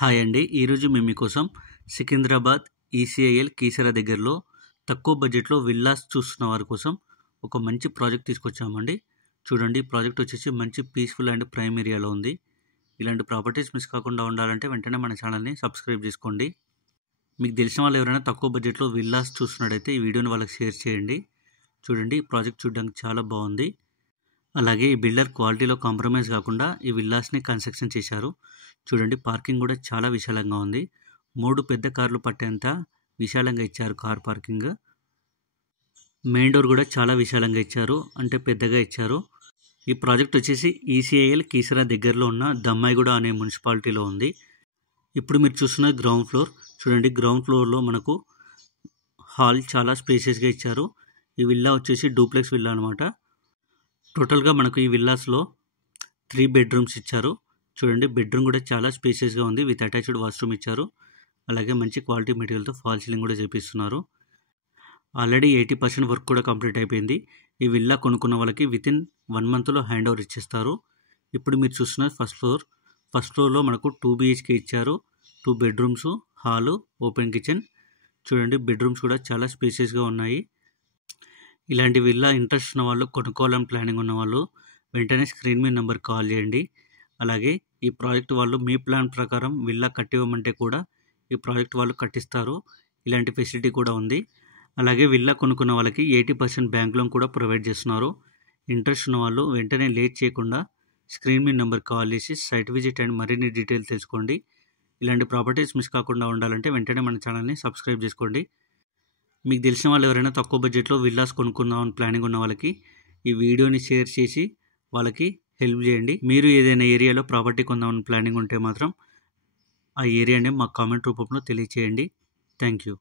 Hi అండి. ఈరోజు మేము మీకోసం సికింద్రాబాద్ ఈసీఐఎల్ కీసర దగ్గరలో తక్కువ బడ్జెట్లో విల్లాస్ చూస్తున్న వారి కోసం ఒక మంచి ప్రాజెక్ట్ తీసుకొచ్చామండి. చూడండి, ప్రాజెక్ట్ వచ్చేసి మంచి పీస్ఫుల్ అండ్ ప్రైమ్ ఏరియాలో ఉంది. ఇలాంటి ప్రాపర్టీస్ మిస్ కాకుండా ఉండాలంటే వెంటనే మన ఛానల్ని సబ్స్క్రైబ్ చేసుకోండి. మీకు తెలిసిన వాళ్ళు ఎవరైనా తక్కువ బడ్జెట్లో విల్లాస్ చూస్తున్నట్టయితే ఈ వీడియోని వాళ్ళకి షేర్ చేయండి. చూడండి, ఈ ప్రాజెక్ట్ చూడడానికి చాలా బాగుంది. అలాగే ఈ బిల్డర్ క్వాలిటీలో కాంప్రమైజ్ కాకుండా ఈ విల్లాస్ని కన్స్ట్రక్షన్ చేశారు. చూడండి, పార్కింగ్ కూడా చాలా విశాలంగా ఉంది. 3 పెద్ద కార్లు పట్టేంత విశాలంగా ఇచ్చారు కార్ పార్కింగ్. మెయిన్ డోర్ కూడా చాలా విశాలంగా ఇచ్చారు, అంటే పెద్దగా ఇచ్చారు. ఈ ప్రాజెక్ట్ వచ్చేసి ఈసీఐఎల్ కీసర దగ్గరలో ఉన్న దమ్మాయిగూడ అనే మున్సిపాలిటీలో ఉంది. ఇప్పుడు మీరు చూస్తున్న గ్రౌండ్ ఫ్లోర్. చూడండి, గ్రౌండ్ ఫ్లోర్లో మనకు హాల్ చాలా స్పేషియస్గా ఇచ్చారు. ఈ విల్లా వచ్చేసి డూప్లెక్స్ విల్లా అనమాట. టోటల్గా మనకు ఈ విల్లాస్లో 3 బెడ్రూమ్స్ ఇచ్చారు. చూడండి, బెడ్రూమ్ కూడా చాలా స్పేషియస్గా ఉంది, విత్ అటాచ్డ్ వాష్రూమ్ ఇచ్చారు. అలాగే మంచి క్వాలిటీ మెటీరియల్తో ఫాల్ సీలింగ్ కూడా చేపిస్తున్నారు. ఆల్రెడీ 80% వర్క్ కూడా కంప్లీట్ అయిపోయింది. ఈ విల్లా కొనుక్కున్న వాళ్ళకి వితిన్ 1 మంత్లో హ్యాండ్ ఓవర్ ఇచ్చేస్తారు. ఇప్పుడు మీరు చూస్తున్న ఫస్ట్ ఫ్లోర్లో మనకు 2 BHK ఇచ్చారు. 2 బెడ్రూమ్స్, హాలు, ఓపెన్ కిచెన్. చూడండి, బెడ్రూమ్స్ కూడా చాలా స్పేషియస్గా ఉన్నాయి. ఇలాంటి విల్లా ఇంట్రెస్ట్ ఉన్న వాళ్ళు, కొనుక్కోవాలని ప్లానింగ్ ఉన్న వాళ్ళు వెంటనే స్క్రీన్ మీద నెంబర్ కాల్ చేయండి. అలాగే ఈ ప్రాజెక్ట్ వాళ్ళు మీ ప్లాన్ ప్రకారం విల్లా కట్టివ్వమంటే కూడా ఈ ప్రాజెక్ట్ వాళ్ళు కట్టిస్తారు. ఇలాంటి ఫెసిలిటీ కూడా ఉంది. అలాగే విల్లా కొనుక్కున్న వాళ్ళకి 80% బ్యాంక్ లోన్ కూడా ప్రొవైడ్ చేస్తున్నారు. ఇంట్రెస్ట్ ఉన్న వాళ్ళు వెంటనే లేట్ చేయకుండా స్క్రీన్ మీద నెంబర్ కాల్ చేసి సైట్ విజిట్ అండ్ మరిన్ని డీటెయిల్స్ తెలుసుకోండి. ఇలాంటి ప్రాపర్టీస్ మిస్ కాకుండా ఉండాలంటే వెంటనే మన ఛానల్ని సబ్స్క్రైబ్ చేసుకోండి. మీకు తెలిసిన వాళ్ళు ఎవరైనా తక్కువ బడ్జెట్లో విల్లాస్ కొనుక్కుందామని ప్లానింగ్ ఉన్న వాళ్ళకి ఈ వీడియోని షేర్ చేసి వాళ్ళకి హెల్ప్ చేయండి. మీరు ఏదైనా ఏరియాలో ప్రాపర్టీ కొందామని ప్లానింగ్ ఉంటే మాత్రం ఆ ఏరియాని మాకు కామెంట్ రూపంలో తెలియచేయండి. Thank you.